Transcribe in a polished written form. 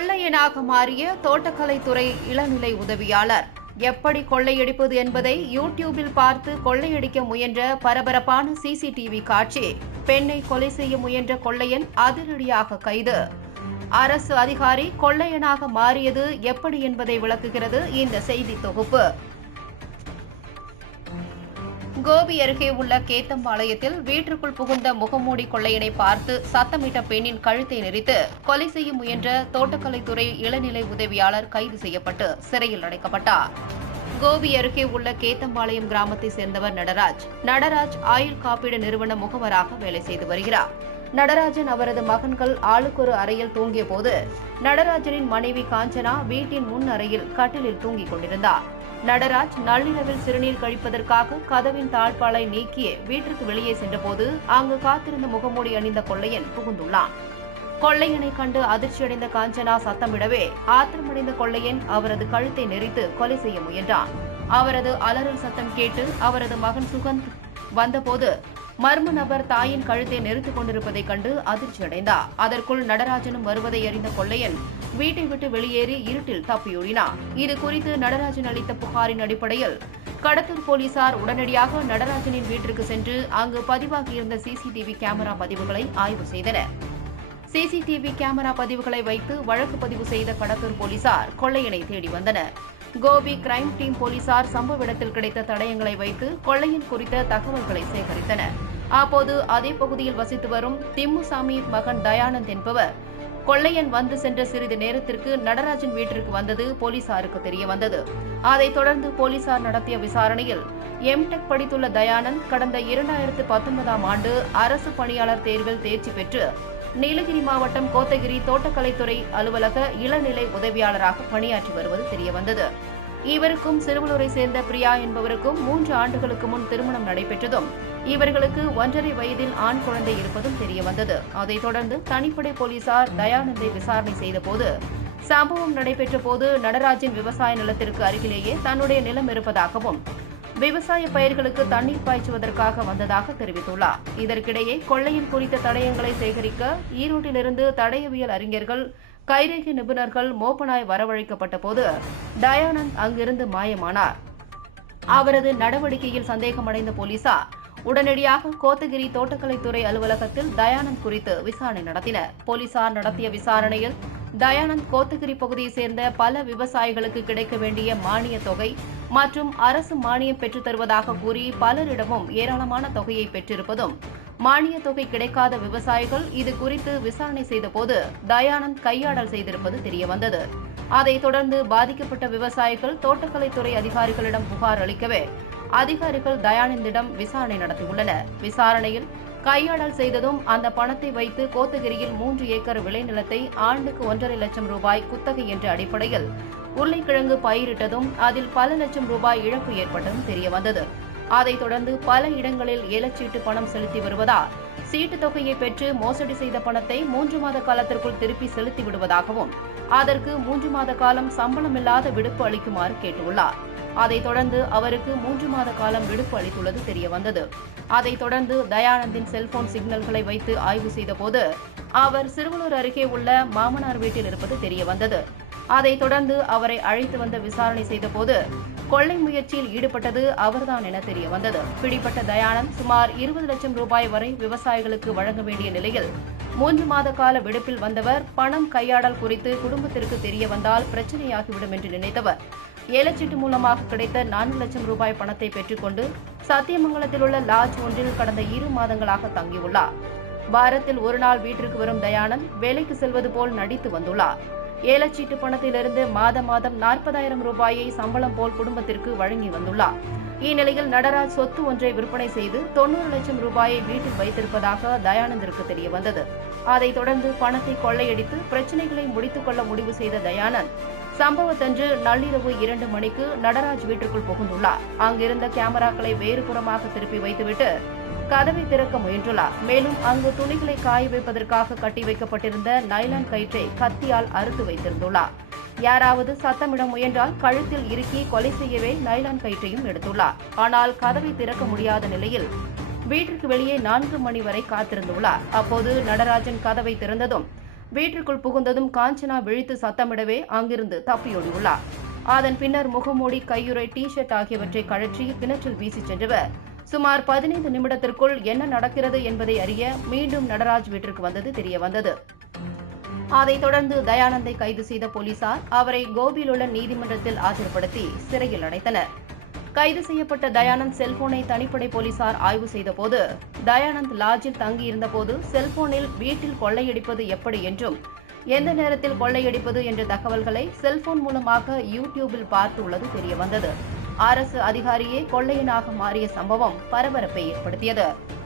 கொள்ளையனாக மாறிய தோட்டக்கலைத்துறை இளநிலை உதவியாளர் எப்படி கொள்ளையடிப்பது என்பதை யூடியூபில் பார்த்து கொள்ளையடிக்க முயன்ற பரபரப்பான சிசிடிவி காட்சி. பெண்ணை கொலை செய்ய முயன்ற கொள்ளையன் அதிரடியாக கைது. அரசு அதிகாரி கொள்ளையனாக மாறியது எப்படி என்பதை விளக்குகிறது இந்த செய்தி தொகுப்பு. கோபி அருகே உள்ள கேத்தம்பாளையத்தில் வீட்டிற்குள் புகுந்த முகமூடி கொள்ளையனை பார்த்து சத்தமிட்ட பெண்ணின் கழுத்தை நெரித்து கொலை செய்ய முயன்ற தோட்டக்கலைத்துறை இளநிலை உதவியாளர் கைது செய்யப்பட்டு சிறையில் அடைக்கப்பட்டார். கோபி அருகே உள்ள கேத்தம்பாளையம் கிராமத்தை சேர்ந்தவர் நடராஜ் ஆயுள் காப்பீடு நிறுவன முகவராக வேலை செய்து வருகிறார். நடராஜன் அவரது மகன்கள் ஆளுக்கொரு அறையில் தூங்கிய போது நடராஜனின் மனைவி காஞ்சனா வீட்டின் முன் அறையில் கட்டிலில் தூங்கிக் கொண்டிருந்தார். நடராஜ் நள்ளிரவில் சிறுநீர் கழிப்பதற்காக கதவின் தாழ்பாலை நீக்கிய வீட்டிற்கு வெளியே சென்றபோது அங்கு காத்திருந்த முகமூடி அணிந்த கொள்ளையன் புகுந்துள்ளான். கொள்ளையனை கண்டு அதிர்ச்சியடைந்த காஞ்சனா சத்தமிடவே ஆத்திரமடைந்த கொள்ளையன் அவரது கழுத்தை நெரித்து கொலை செய்ய முயன்றான். அவரது அலறல் சத்தம் கேட்டு அவரது மகன் சுகந்த் வந்தபோது மர்ம நபர் தாயின் கழுத்தை நெரித்துக் கொண்டிருப்பதைக் கண்டு அதிர்ச்சியடைந்தார். அதற்குள் நடராஜனும் வருவதை அறிந்த கொள்ளையன் வீட்டை விட்டு வெளியேறி இருட்டில் தப்பியோடினார். இது குறித்து நடராஜன் அளித்த புகாரின் அடிப்படையில் கடத்தூர் போலீசார் உடனடியாக நடராஜனின் வீட்டிற்கு சென்று அங்கு பதிவாகியிருந்த சிசிடிவி கேமரா பதிவுகளை ஆய்வு செய்தனர். சிசிடிவி கேமரா பதிவுகளை வைத்து வழக்கு பதிவு செய்த கடத்தூர் போலீசார் கொள்ளையனை தேடி வந்தனர். கோபி கிரைம் டீம் போலீசார் சம்பவ இடத்தில் கிடைத்த தடயங்களை வைத்து கொள்ளையன் குறித்த தகவல்களை சேகரித்தனர். அப்போது அதே பகுதியில் வசித்து வரும் திம்முசாமி மகன் தயானந்த் என்பவர் கொள்ளையன் வந்து சென்ற சிறிது நேரத்திற்கு நடராஜன் வீட்டிற்கு வந்தது போலீசாருக்கு தெரிய வந்தது. அதைத் தொடர்ந்து போலீசார் நடத்திய விசாரணையில் எம்டெக் படித்துள்ள தயானந்த் கடந்த 2019ஆம் ஆண்டு அரசு பணியாளர் தேர்வில் தேர்ச்சி பெற்று நீலகிரி மாவட்டம் கோத்தகிரி தோட்டக்கலைத்துறை அலுவலக இளநிலை உதவியாளராக பணியாற்றி வருவது தெரியவந்தது. இவருக்கும் சிறுவலூரை சேர்ந்த பிரியா என்பவருக்கும் 3 ஆண்டுகளுக்கு முன் திருமணம் நடைபெற்றதும் இவர்களுக்கு 1.5 வயதில் ஆண் குழந்தை இருப்பதும் தெரியவந்தது. அதைத் தொடர்ந்து தனிப்படை போலீசார் தயானந்தை விசாரணை செய்தபோது சம்பவம் நடைபெற்ற போது நடராஜின் விவசாய நிலத்திற்கு அருகிலேயே தன்னுடைய நிலம் இருப்பதாகவும் விவசாய பயிர்களுக்கு தண்ணீர் பாய்ச்சுவதற்காக வந்ததாக தெரிவித்துள்ளார். இதற்கிடையே கொள்ளையின் குறித்த தடயங்களை சேகரிக்க ஈரோட்டிலிருந்து தடயவியல் அறிஞர்கள் கைரேகை நிபுணர்கள் மோப்பனாய் வரவழைக்கப்பட்ட போது தயானந்த் அங்கிருந்து மாயமானார். அவரது நடவடிக்கையில் சந்தேகமடைந்த போலீசார் உடனடியாக கோத்தகிரி தோட்டக்கலைத்துறை அலுவலகத்தில் தயானந்த் குறித்து விசாரணை நடத்தினர். போலீசார் நடத்திய விசாரணையில் தயானந்த் கோத்தகிரி பகுதியை சேர்ந்த பல விவசாயிகளுக்கு கிடைக்க வேண்டிய மானிய தொகை மற்றும் அரசு மானியம் பெற்றுத் தருவதாக கூறி பலரிடமும் ஏராளமான தொகையை பெற்றிருப்பதும் மானிய தொகை கிடைக்காத விவசாயிகள் இது குறித்து விசாரணை செய்தபோது தயானந்த் கையாடல் செய்திருப்பது தெரியவந்தது. அதைத் தொடர்ந்து பாதிக்கப்பட்ட விவசாயிகள் தோட்டக்கலைத்துறை அதிகாரிகளிடம் புகார் அளிக்கவே அதிகாரிகள் தயானந்திடம் விசாரணை நடத்தியுள்ளனர். விசாரணையில் கையாடல் செய்ததும் அந்த பணத்தை வைத்து கோத்தகிரியில் 3 ஏக்கர் விளைநிலத்தை ஆண்டுக்கு 1.5 லட்சம் ரூபாய் குத்தகை என்ற அடிப்படையில் உருளைக்கிழங்கு பயிரிட்டதும் அதில் பல லட்சம் ரூபாய் இழப்பு ஏற்பட்டதும் தெரியவந்தது. அதைத் தொடர்ந்து பல இடங்களில் ஏலச்சீட்டு பணம் செலுத்தி வருவதால் சீட்டுத் தொகையை பெற்று மோசடி செய்த பணத்தை 3 மாத காலத்திற்குள் திருப்பி செலுத்தி விடுவதாகவும் அதற்கு 3 மாத காலம் சம்பளமில்லாத விடுப்பு அளிக்குமாறு கேட்டுள்ளார். அதைத் தொடர்ந்து அவருக்கு 3 மாத காலம் விடுப்பு அளித்துள்ளது தெரியவந்தது. அதைத் தொடர்ந்து தயானந்தின் செல்போன் சிக்னல்களை வைத்து ஆய்வு செய்தபோது அவர் சிறுவலூர் அருகே உள்ள மாமனார் வீட்டில் இருப்பது தெரியவந்தது. அதைத் தொடர்ந்து அவரை அழைத்து வந்து விசாரணை செய்தபோது கொள்ளை முயற்சியில் ஈடுபட்டது அவர்தான் என தெரியவந்தது. பிடிப்பட்ட தயானந்த் சுமார் 20 லட்சம் ரூபாய் வரை விவசாயிகளுக்கு வழங்க வேண்டிய நிலையில் 3 மாத கால விடுப்பில் வந்தவர் பணம் கையாடல் குறித்து குடும்பத்திற்கு தெரிய வந்தால் பிரச்சனையாகிவிடும் என்று நினைத்தவர் ஏலச்சீட்டு மூலமாக கிடைத்த 4 லட்சம் ரூபாய் பணத்தை பெற்றுக்கொண்டு சத்தியமங்கலத்தில் உள்ள லாட்ஜ் ஒன்றில் கடந்த 2 மாதங்களாக தங்கியுள்ளார். வாரத்தில் ஒரு நாள் வீட்டிற்கு வரும் தயானந்த் வேலைக்கு செல்வது போல் நடித்து வந்துள்ளார். ஏலச்சீட்டு பணத்திலிருந்து மாதம் 40,000 ரூபாயை சம்பளம் போல் குடும்பத்திற்கு வழங்கி வந்துள்ளார். இந்நிலையில் நடராஜ் சொத்து ஒன்றை விற்பனை செய்து 90 லட்சம் ரூபாயை வீட்டில் வைத்திருப்பதாக தயானந்திற்கு தெரியவந்தது. அதைத் தொடர்ந்து பணத்தை கொள்ளையடித்து பிரச்சினைகளை முடித்துக் கொள்ள முடிவு செய்த தயானந்த் சம்பவத்தன்று நள்ளிரவு 2 மணிக்கு நடராஜ் வீட்டிற்குள் புகுந்துள்ளார். அங்கிருந்த கேமராக்களை வேறு புறமாக திருப்பி வைத்துவிட்டு கதவை திறக்க முயன்றுள்ளார். மேலும் அங்கு துணிகளை காய வைப்பதற்காக கட்டி வைக்கப்பட்டிருந்த நைலான் கயிற்றை கத்தியால் அறுத்து வைத்திருந்துள்ளார். யாராவது சத்தமிட முயன்றால் கழுத்தில் இறுக்கி கொலை செய்யவே நைலான் கயிற்றையும் எடுத்துள்ளார். ஆனால் கதவை திறக்க முடியாத நிலையில் வீட்டிற்கு வெளியே 4 மணி வரை காத்திருந்துள்ளார். அப்போது நடராஜன் கதவை திறந்ததும் வீட்டிற்குள் புகுந்ததும் காஞ்சனா விழித்து சத்தமிடவே அங்கிருந்து தப்பியோடியுள்ளார். அதன் பின்னர் முகமூடி, கையுறை, டி-ஷர்ட் ஆகியவற்றை கழற்றி கிணற்றில் வீசிச் சென்றவர் சுமார் 15 நிமிடத்திற்குள் என்ன நடக்கிறது என்பதை அறிய மீண்டும் நடராஜ் வீட்டிற்கு வந்தது தெரியவந்தது. அதைத் தொடர்ந்து தயானந்தை கைது செய்த போலீசார் அவரை கோபியில் உள்ள நீதிமன்றத்தில் ஆஜர்படுத்தி சிறையில் அடைத்தனர். கைது செய்யப்பட்ட தயானந்த் செல்போனை தனிப்படை போலீசார் ஆய்வு செய்தபோது, தயானந்த் லாட்ஜில் தங்கியிருந்தபோது செல்போனில் வீட்டில் கொள்ளையடிப்பது எப்படி என்றும், எந்த நேரத்தில் கொள்ளையடிப்பது என்ற தகவல்களை செல்போன் மூலமாக யூடியூபில் பார்த்துள்ளது தெரியவந்தது. அரசு அதிகாரியே கொள்ளையனாக மாறிய சம்பவம் பரபரப்பை ஏற்படுத்தியது.